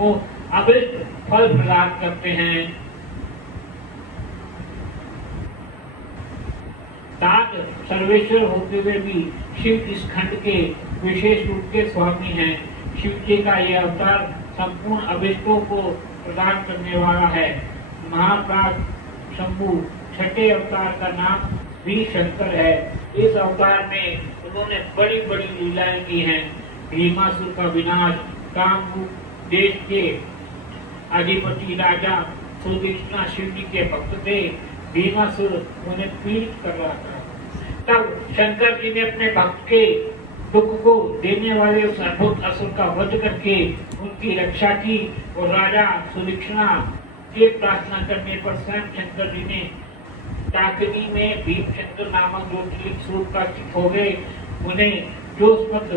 को अमृत फल प्रदान करते हैं। तात सर्वेश्वर होते हुए भी शिव इस खंड के विशेष रूप के स्वामी हैं। शिव जी का यह अवतार संपूर्ण अभिष्टों को प्रदान करने वाला है। महाप्राग शंभु छठे अवतार का नाम भी शंकर है। इस अवतार में उन्होंने बड़ी बड़ी लीलाएं की हैं। भीमासुर का विनाश, कामरूप देश के अधिपति राजा सुदीक्षणा शिव जी के भक्त थे। भीमासुर उन्हें पीड़ित कर रहा था। तब शंकर जी ने अपने भक्त के दुख को देने वाले उस अद्भुत असुर का वध करके उनकी रक्षा की और राजा सुदीक्षणा के प्रार्थना करने पर स्वयं शंकर जी ने टाकनी में भीमशंकर नामक ज्योतिर्लिंग स्वरूप का स्थित हो गए। उन्हें जोस्मत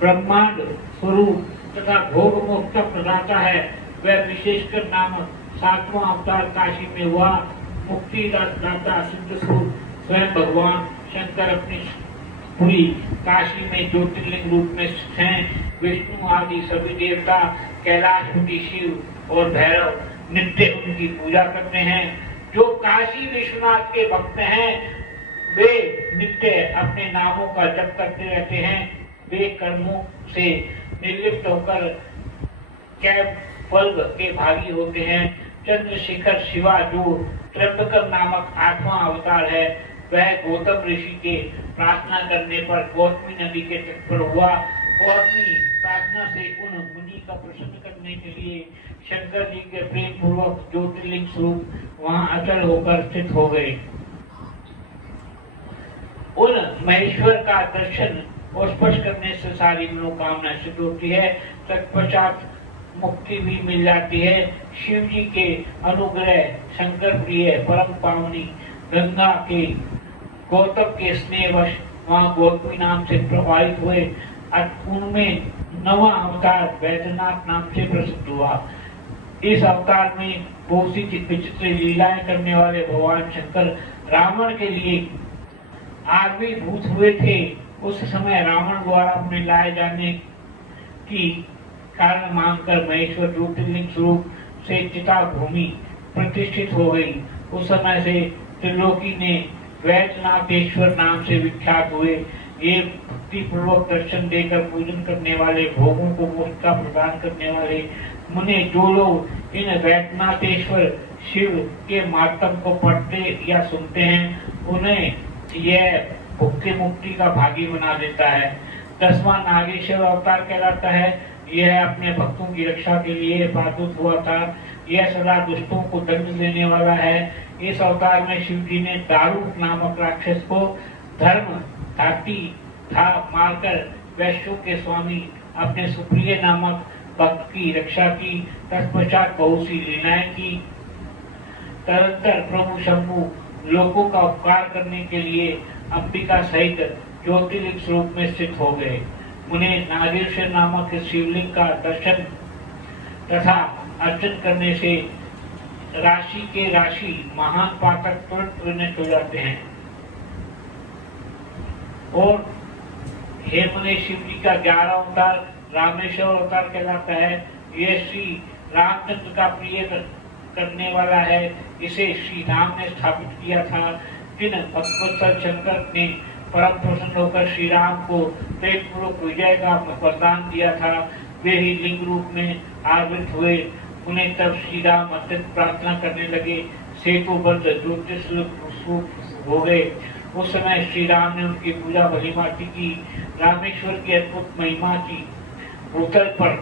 ब्रह्मांड स्वरूप तथा भोग मोक्ष का प्रदाता है, वह विशेषकर नामक 7वां अवतार काशी में हुआ। मुक्ति दाता सिद्ध स्वरूप स्वयं भगवान शंकर अपनी पूरी काशी में ज्योतिर्लिंग रूप में स्थित हैं। विष्णु आदि सभी देवता, कैलाशपति शिव और भैरव नित्य उनकी पूजा करते हैं। जो काशी विश्वनाथ के भक्त हैं वे नित्य अपने नामों का जप करते रहते हैं। वे कर्मों से निर्लिप्त होकर कैवल्य के भागी होते हैं। चंद्रशेखर शिवा जो त्र्यंबकर नामक 8वां अवतार है, वह गौतम ऋषि के प्रार्थना करने पर गौतमी नदी के तट पर हुआ। गौतमी प्रार्थना से उन मुनि का प्रसन्न करने के लिए शंकर जी के प्रेम पूर्वक ज्योतिर्लिंग स्वरूप वहां अचल होकर स्थित हो गए। उन महेश्वर का दर्शन और स्पर्श करने से सारी मनोकामना सिद्ध होती है। तत्पश्चात मुक्ति भी मिल जाती है। शिव जी के अनुग्रह शंकर प्रिय परम पावनी गंगा के गौतम के स्नेहवश वहाँ गौतमी नाम से प्रभावित हुए। उनमें 9वां अवतार वैद्यनाथ नाम से प्रसिद्ध हुआ। इस अवतार में बहुत सी विचित्र लीलाएं करने वाले भगवान शंकर रावण के लिए आविर्भूत हुए थे। उस समय रावण द्वारा अपने लाए जाने की कारण मानकर महेश्वर ज्योतिर्लिंग स्वरूप से चिता भूमि प्रतिष्ठित हो गई। उस समय से त्रिलोकी ने वैद्यनाथेश्वर नाम से विख्यात हुए। ये भक्ति पूर्वक दर्शन देकर पूजन करने वाले, भोगों को मोक्ष का प्रदान करने वाले मुने जो लोग इन वैद्यनाथेश्वर शिव के मातम को पढ़ते या सुनते हैं, उन्हें यह भुक्ति मुक्ति का भागी बना देता है। 10वां नागेश्वर अवतार कहलाता है। यह अपने भक्तों की रक्षा के लिए प्रादुर्भूत हुआ था। यह सदा दुष्टों को दंड देने वाला है। इस अवतार में शिव जी ने दारूक नामक राक्षस को धर्म घाटी था मारकर वैश्यों के स्वामी अपने सुप्रिय नामक भक्त की रक्षा की। तत्पश्चात बहुत सी लीलाएं की। तदंतर प्रभु शंभु लोगों का उपकार करने के लिए अंबिका सहित ज्योतिर्लिंग स्वरूप में स्थित हो गए। उन्हें नागेश्वर नामक शिवलिंग का दर्शन तथा अर्चन करने से राशि के राशि महान पातक तुरंत विनष्ट हो जाते हैं। और हे मुने, शिव जी का 11वां अवतार रामेश्वर अवतार कहलाता है। यह श्री रामचंद्र का प्रिय करने वाला है। इसे श्री राम ने स्थापित किया था। किन भक्तवत्सल शंकर ने परम प्रसन्न होकर श्री राम को प्रेम पूर्वक विजय का वरदान दिया था। वे ही लिंग रूप में आविर्भूत हुए। उन्हें तब श्री राम अत्यंत प्रार्थना करने लगे। सेतुबद्ध ज्योतिष हो गए। उस समय श्री राम ने उनकी पूजा भली भांति की। रामेश्वर की अद्भुत महिमा की भूतल पर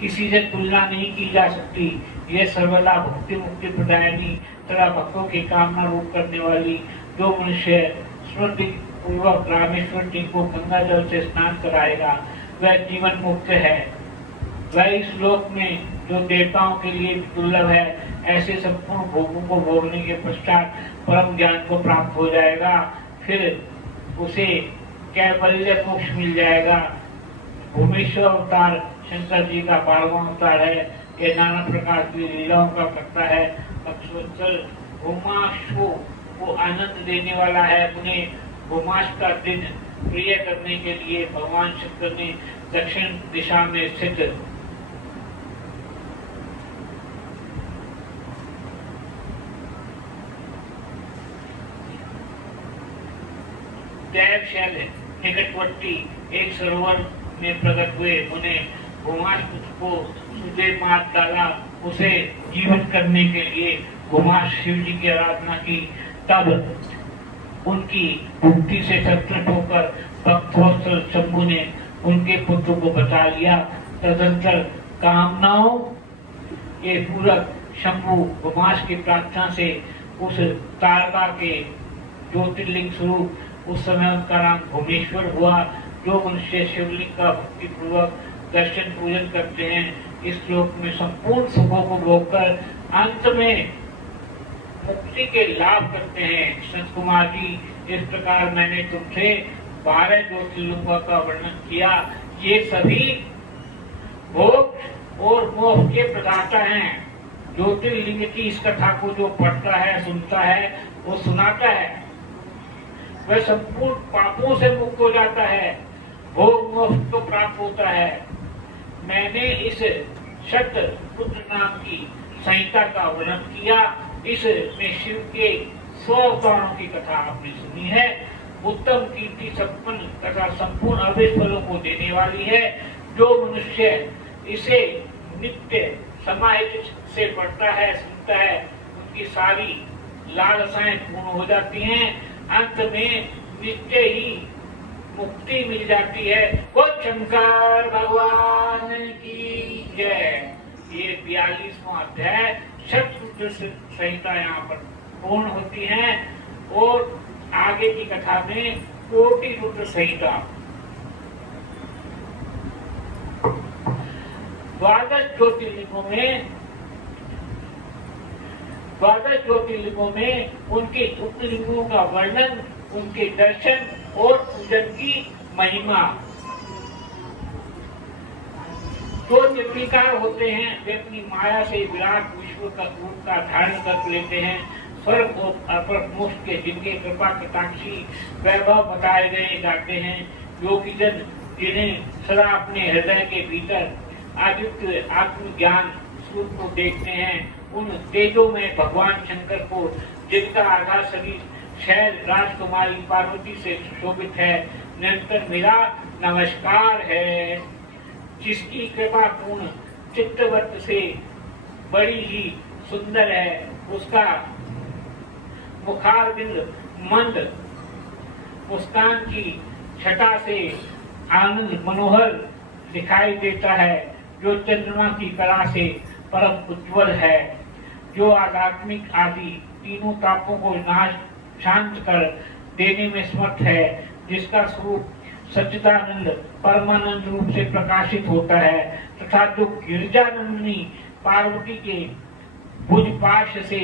किसी से तुलना नहीं की जा सकती। यह सर्वदा भक्ति मुक्ति प्रदायनी तथा भक्तों की कामना रूप करने वाली, जो मनुष्य स्मृति पूर्वक रामेश्वर जी को गंगा जल से स्नान कराएगा, वह जीवन मुक्त है। वह इस लोक में जो देवताओं के लिए दुर्लभ है, ऐसे संपूर्ण भोगों को भोगने के पश्चात परम ज्ञान को प्राप्त हो जाएगा। फिर उसे कैवल्य मोक्ष मिल जाएगा। भूमेश्वर अवतार शंकर जी का 12वां अवतार है। यह नाना प्रकार की लीलाओं का करता है। भक्तवत्सल भूमाशु को आनंद देने वाला है। उन्हें भूमाश का दिन प्रिय करने के लिए भगवान शंकर ने दक्षिण दिशा में स्थित शैल निकटवर्ती एक सरोवर में प्रकट हुए। उन्हें घुमास को सुदेव मार डाला। उसे जीवित करने के लिए घुमास शिव जी की आराधना की। तब उनकी भक्ति से संतुष्ट होकर भक्तवत्सल शंभु ने उनके पुत्र को बचा लिया। तदंतर कामनाओं के पूरक शंभु घुमास की प्रार्थना से उस तारका के ज्योतिर्लिंग स्वरूप, उस समय उनका नाम भुवनेश्वर हुआ। जो मनुष्य शिवलिंग का भक्ति पूर्वक दर्शन पूजन करते हैं, इस श्लोक में संपूर्ण सुखों को भोगकर अंत में मुक्ति के लाभ करते हैं। संत कुमार जी, इस प्रकार मैंने तुमसे 12 ज्योतिर्लिंगों का वर्णन किया। ये सभी भोग और मोक्ष के प्रदाता हैं। ज्योतिर्लिंग की इस कथा को जो पढ़ता है, सुनता है, वो सुनाता है, वह संपूर्ण पापों से मुक्त हो जाता है, भोग मोक्ष को प्राप्त होता है। मैंने इस शतरुद्र नाम की संहिता का वर्णन किया। इसमें शिव के 100 अवतारों की कथा आपने सुनी है। उत्तम कीर्ति संपन्न तथा संपूर्ण अवैध फलों को देने वाली है। जो मनुष्य इसे नित्य समाहित से पढ़ता है, सुनता है, उनकी सारी लालसाएं पूर्ण हो जाती हैं। अंत में नित्य ही मुक्ति मिल जाती है। वो शंकर भगवान की जय। ये 42वां अध्याय शतरुद्र संहिता यहाँ पर पूर्ण होती है और आगे की कथा में कोटि रुद्र संहिता। 12 ज्योतिर्लिंगों में उनके उपलिंगों का वर्णन, उनके दर्शन और पूजन की महिमा। जो निर्विकार होते हैं, वे अपनी माया से विराट विश्व का रूप का धारण कर लेते हैं। स्वर्ग और अपर मोक्ष के जिनके कृपा कटाक्षी वैभव बताए गए जाते हैं, योगी जन जिन्हें सदा अपने हृदय के भीतर आदित्य आत्मज्ञान स्वरूप को देखते हैं, उन तेजों में भगवान शंकर को, जिनका आधा शरीर शैल राजकुमारी पार्वती से सुशोभित है, निरंतर मेरा नमस्कार है। जिसकी कृपा पूर्ण चित्तवत से बड़ी ही सुंदर है, उसका मुखारविंद मंद मुस्कान की छटा से आनंद मनोहर दिखाई देता है। जो चंद्रमा की कला से परम उज्ज्वल है, जो आध्यात्मिक आदि तीनों तापों को नाश शांत कर देने में समर्थ है, जिसका स्वरूप सच्चिदानंद परमानंद रूप से प्रकाशित होता है, तथा जो गिरिजानंदिनी पार्वती के भुजपाश से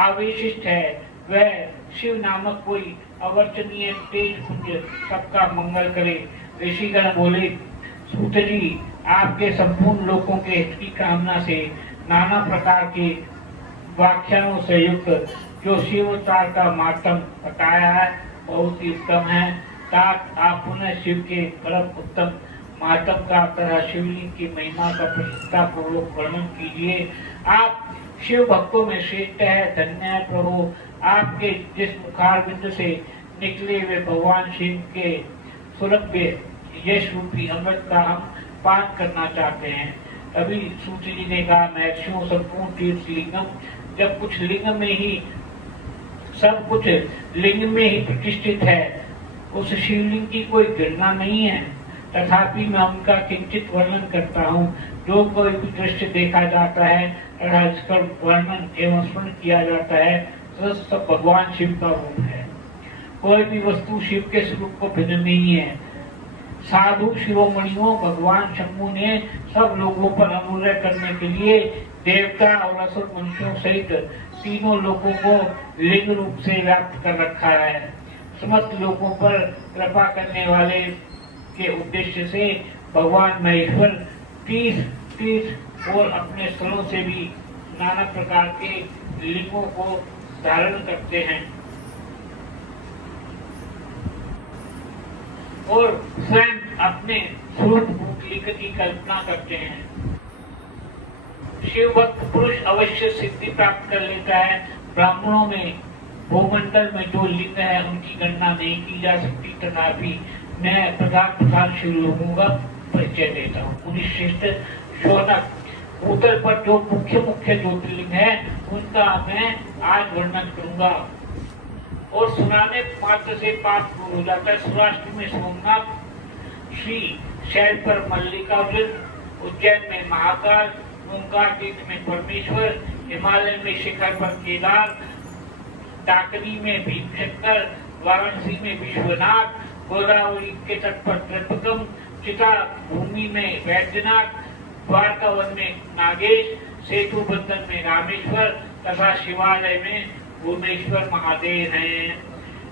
आवेशित है, वह शिव नामक कोई अवर्चनीय तेज पुंज सबका मंगल करे। ऋषिगण बोले, सूत जी, आपके संपूर्ण लोकों के हित की कामना से नाना प्रकार के व्याख्यानों से युक्त जो शिव अवतार का मातम बताया है, बहुत ही उत्तम है। तात आप पुनः शिव के परम उत्तम मातम का तरह शिवलिंग की महिमा का प्रसिद्धता पूर्वक वर्णन कीजिए। आप शिव भक्तों में श्रेष्ठ है, धन्य है प्रभु। आपके जिस मुखारविंद से निकले हुए भगवान शिव के सुलभ्य यश रूपी अमृत का हम पान करना चाहते हैं। तभी सूत जी ने कहा, महर्षियों संपूर्ण तीर्थ लिंगम, जब कुछ लिंग में ही सब कुछ लिंग में ही प्रतिष्ठित है, उस शिवलिंग की कोई गिरना नहीं है। तथापि मैं उनका किंचित वर्णन करता हूँ। जो कोई भी दृश्य देखा जाता है तथा इसका वर्णन एवं स्मरण किया जाता है, तो सब भगवान शिव का रूप है। कोई भी वस्तु शिव के स्वरूप को भिन्न नहीं है। साधु शिरोमणियों भगवान शंभु ने सब लोगों पर अनुग्रह करने के लिए देवता और असुर मनुष्यों सहित तीनों लोगों को लिंग रूप से व्याप्त कर रखा है। समस्त लोगों पर कृपा करने वाले के उद्देश्य से भगवान महेश्वर तीर्थ और अपने स्थलों से भी नाना प्रकार के लिंगों को धारण करते हैं और स्वयं अपने स्वरूप लिंग की कल्पना करते हैं। शिव भक्त पुरुष अवश्य सिद्धि प्राप्त कर लेता है। ब्राह्मणों में भूमंडल में जो लिंग है उनकी गणना नहीं की जा सकती। तथापि मैं प्रधान शिव लोगों का परिचय देता हूँ। मुनिश्रेष्ठ शौनक, उत्तर पर जो मुख्य ज्योतिर्लिंग है उनका मैं आज वर्णन करूंगा और सुनाने मात्र से पाप दूर हो जाता है। सौराष्ट्र में सोमनाथ, श्री शैल पर मल्लिकार्जुन, उज्जैन में महाकाल, ओंकार तीर्थ में परमेश्वर, हिमालय में शिखर पर केदार, टाकरी में भीमशंकर, वाराणसी में विश्वनाथ, गोदावरी के तट पर त्रिपुरम, चिता भूमि में वैद्यनाथ, द्वारका वन में नागेश, सेतु बंधन में रामेश्वर तथा शिवालय में भुवनेश्वर महादेव हैं।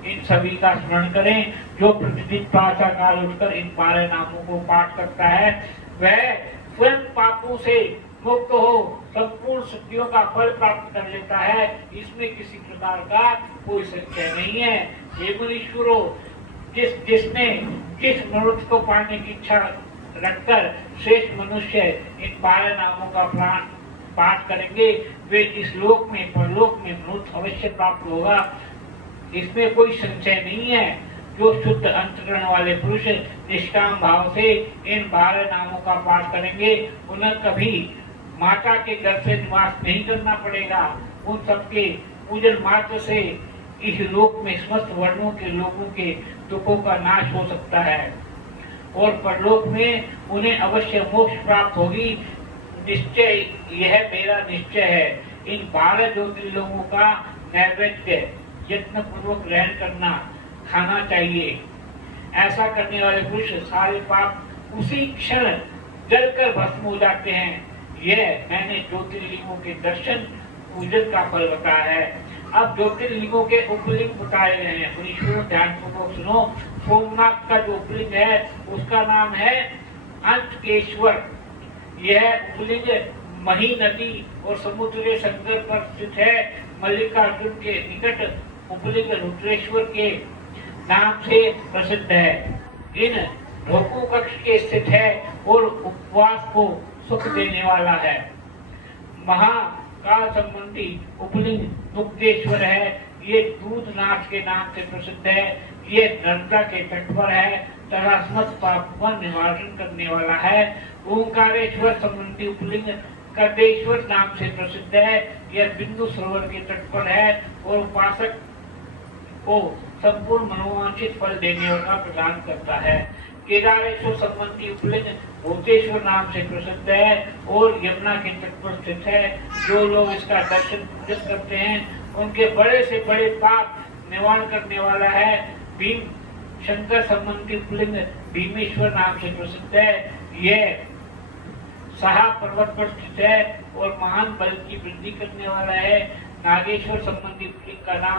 इन सभी का स्मरण करें। जो प्रतिदिन प्रातः काल उठकर इन 12 नामों को पाठ करता है वह स्वयं पापों से मुक्त हो संपूर्ण सिद्धियों का फल प्राप्त कर लेता है। इसमें किसी प्रकार का कोई संशय नहीं है। हे मुनीश्वरों, जिसने जिस मनुष्य को पाने की इच्छा रखकर श्रेष्ठ मनुष्य इन 12 नामों का पाठ करेंगे वे इस लोक में परलोक में मनुष्य अवश्य प्राप्त होगा। इसमें कोई संशय नहीं है। जो शुद्ध अंतकरण वाले पुरुष निष्काम भाव से इन 12 नामों का पाठ करेंगे उन्हें कभी माता के घर से निवास नहीं करना पड़ेगा। उन सबके पूजन मात्र से इस लोक में समस्त वर्णों के लोगों के दुखों का नाश हो सकता है और परलोक में उन्हें अवश्य मोक्ष प्राप्त होगी। निश्चय, यह मेरा निश्चय है। इन 12 ज्योतिर्लिंगों का नैवेद्य यत्न पूर्वक ग्रहण करना खाना चाहिए। ऐसा करने वाले पुरुष सारे पाप उसी क्षण जलकर भस्म हो जाते हैं। यह मैंने ज्योतिर्लिंगों के दर्शन पूजन का फल बताया है। अब ज्योतिर्लिंगों के उपलिंग बताए गए हैं। मुनीश्वरों, ध्यान पूर्वक सुनो। सोमनाथ का जो उपलिंग है उसका नाम है अंतकेश्वर। यह उपलिंग मही नदी और समुद्र के संगम पर स्थित है। मल्लिकार्जुन के निकट उपलिंग रुद्रेश्वर के नाम से प्रसिद्ध है। इन भोगों कक्ष के स्थित है और उपवास को सुख देने वाला है। महाकाल संबंधी उपलिंग दुग्धेश्वर है। ये दूधनाथ के नाम से प्रसिद्ध है। ये नर्मदा के तट पर है तथा समस्त पाप का निवारण करने वाला है। ओंकारेश्वर संबंधी उपलिंग कर्देश्वर नाम से प्रसिद्ध है। यह बिंदु सरोवर के तट पर है और उपासक को संपूर्ण मनोवांछित फल देने का प्रदान करता है। केदारेश्वर संबंधी उपलिंग भूतेश्वर नाम से प्रसिद्ध है और यमुना के तट पर स्थित है। जो लोग इसका दर्शन पूजन करते हैं उनके बड़े से बड़े पाप निवारण करने वाला है। भीम शंकर संबंधी उपलिंग भीमेश्वर नाम से प्रसिद्ध है। यह सहा पर्वत पर स्थित है और महान बल की वृद्धि करने वाला है। नागेश्वर संबंधी उपलिंग का नाम